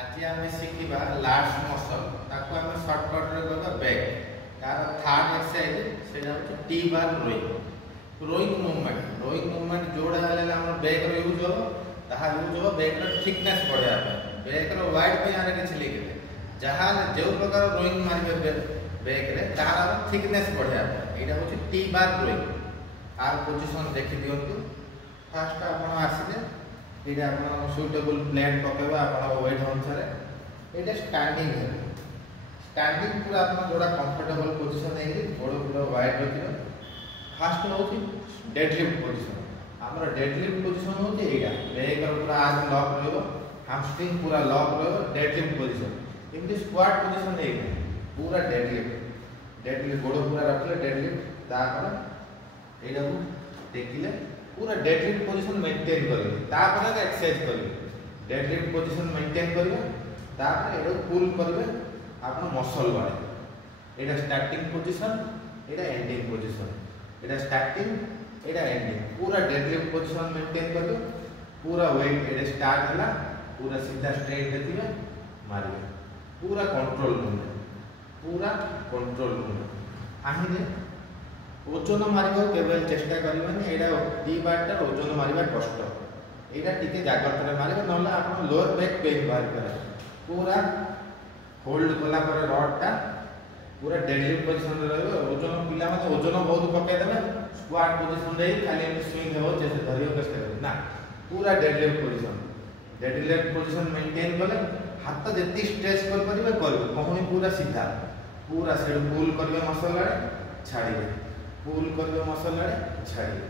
आज आम शिखा last muscle ताको आम सर्टकट रे कहबा बैक तार थर्ड एक्सरसाइज सेटा होची टी बार रोइंग मूवमेंट जोड़ा हले हमर बैक रो यूज हो ताहा यूज हो बैक रो थिकनेस बढ़िया बैक रो वाइड पे आने के लिखे जहां जो प्रकार रोइंग मारबे बैक रे तार थिकनेस बढ़िया एटा होची टी बार रोइंग आर पोजीशन देखि दियंतु फास्ट आपण आसीले एटा आपण सुटेबल प्लेट पकेबा आपण वेट अनुसार एटा स्टैंडिंग पूरा आपण जोड़ा कंफर्टेबल पोजीशन है गोड़ पूरा वाइड रखियो फास्ट होची डेडलिफ्ट पोजीशन हमर डेडलिफ्ट पोजीशन होची एटा बैक पूरा आज लॉक रहबो हैमस्ट्रिंग पूरा लॉक रहबो डेडलिफ्ट पोजीशन इनदी स्क्वाट पोजीशन है पूरा डेडलिफ्ट गोड़ पूरा रखले डेडलिफ्ट तापर एटा को देखिले पूरा डेडलिफ्ट पोजीशन मेंटेन करिवे तापर एक्सरसाइज करिवे डेडलिफ्ट पोजीशन मेंटेन करिवे तापर एडो पुल करिवे आपन मसल बारे एटा स्टार्टिंग पोजीशन एटा एंडिंग पोजीशन एटा स्टार्टिंग एटा एंडिंग पूरा डेडलिफ्ट पोजीशन मेंटेन करिवे पूरा वेट एटा स्टार्ट हला पूरा सीधा स्ट्रेट देथिवे मारिवे पूरा कंट्रोल रूम आहिले ओजन मारिबो केवल चेष्टा करबनी एडा दी बारटा ओजन मारिबा कष्ट एडा टिके जाग्रत रे मारिबो नला आपण लोअर बैक पेन बाहर करे पूरा होल्ड कला पर रॉड टा पूरा डेडलिफ्ट पोजीशन रे रहबो ओजन पिला माने ओजन बहुत पके देबे स्क्वाट पोजीशन रे खाली हम स्विंग हेबो जैसे धरियो कष्ट करे ना पूरा डेडलिफ्ट पोजीशन मेंटेन कले हाथ जति स्ट्रेच कर परिबे कहूनी पूरा सीधा पूरा सेड पुल करबे मसल रे छाड़िबे पुल करबे मसल रे छाड़िबे